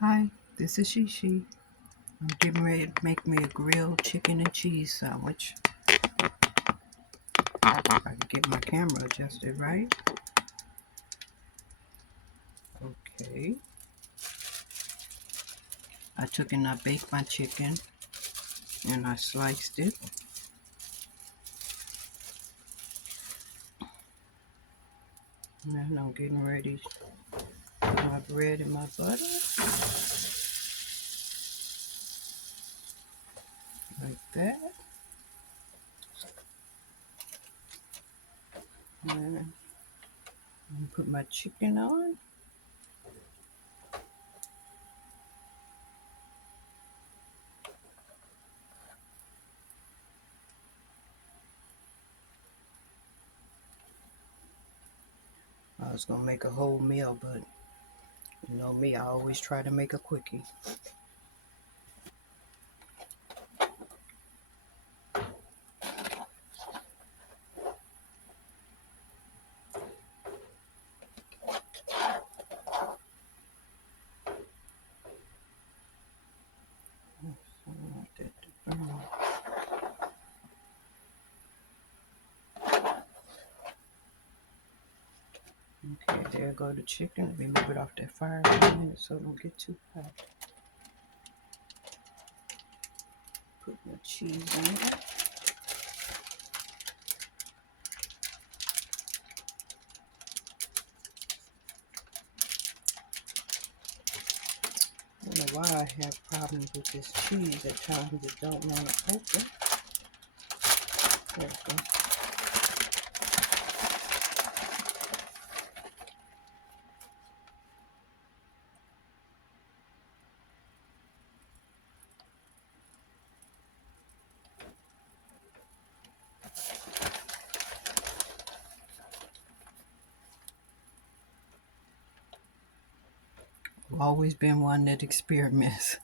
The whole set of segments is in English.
Hi, this is Shishi. I'm getting ready to make me a grilled chicken and cheese sandwich. If I can get my camera adjusted right. Okay. I took and I baked my chicken and I sliced it. And I'm getting ready to put my bread and my butter like that. And put my chicken on. I was gonna make a whole meal, but you know me, I always try to make a quickie. So I want that to burn. Okay, there go the chicken. Let me move it off that fire for a minute so it don't get too hot. Put my cheese on it. I don't know why I have problems with this cheese at times. It don't want to open. There we go. I've always been one that experiments.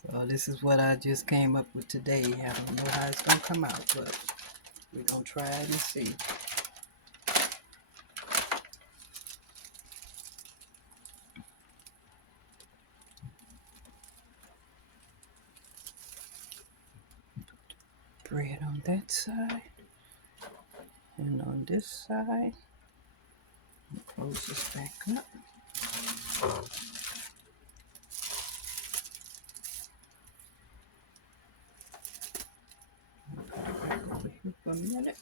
So this is what I just came up with today. I don't know how it's gonna come out, but we're gonna try it and see. Bread on that side and on this side. Close this back up. Put it back over here for a minute.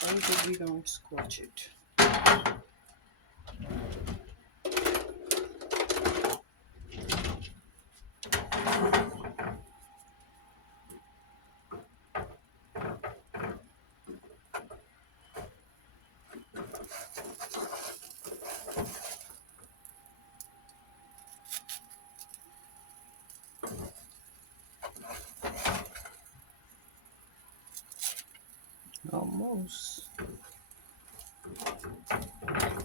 So that we don't scorch it. Almost.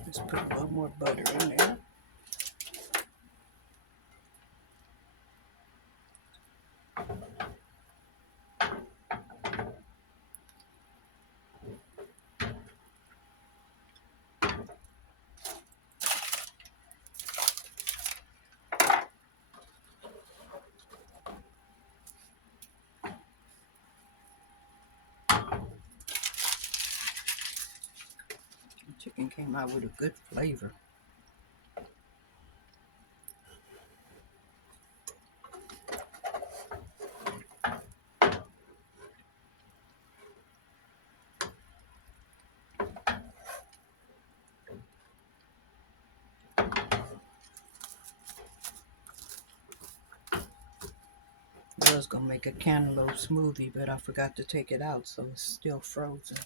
Let's put a little more butter in there. The chicken came out with a good flavor. I was gonna make a cantaloupe smoothie, but I forgot to take it out, so it's still frozen.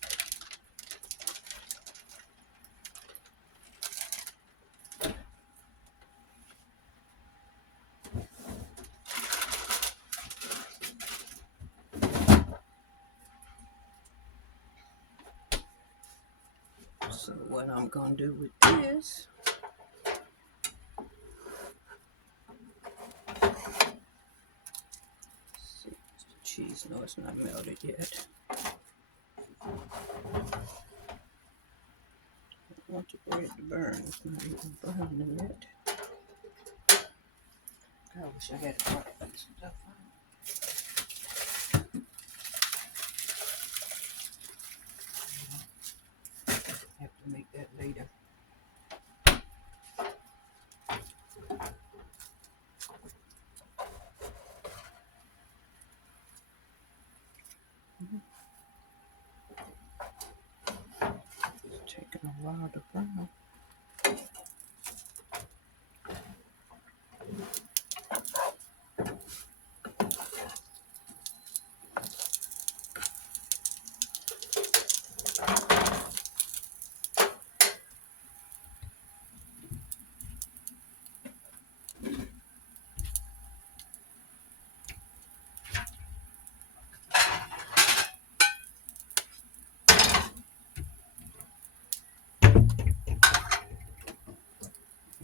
So what I'm gonna do with this, No, it's not melted yet. I want the bread to burn. It's not even burning yet. I wish I had a part of this stuff. Have to make that later. It's taking a while to burn.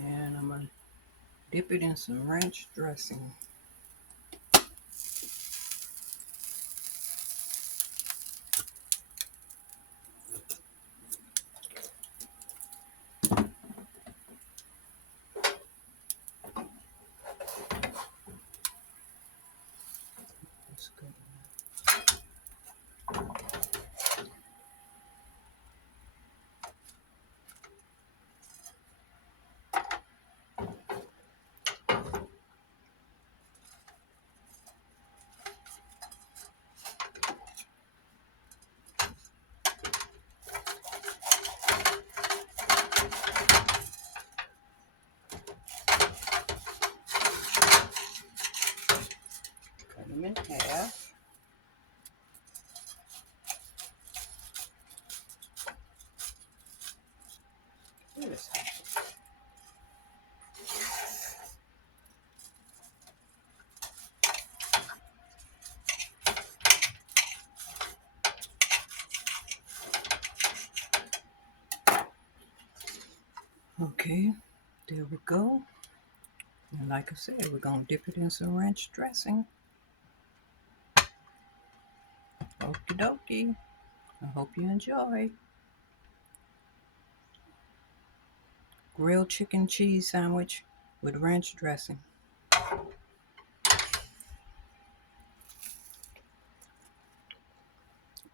And I'm gonna dip it in some ranch dressing. That's good. Cut them in half. Look at this. Okay, there we go. And like I said, we're gonna dip it in some ranch dressing. Okie dokie. I hope you enjoy. Grilled chicken cheese sandwich with ranch dressing.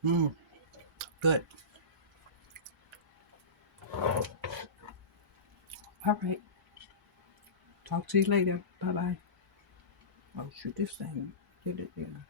Mmm, good. All right. Talk to you later. Bye-bye. Oh, shoot, this thing did it there.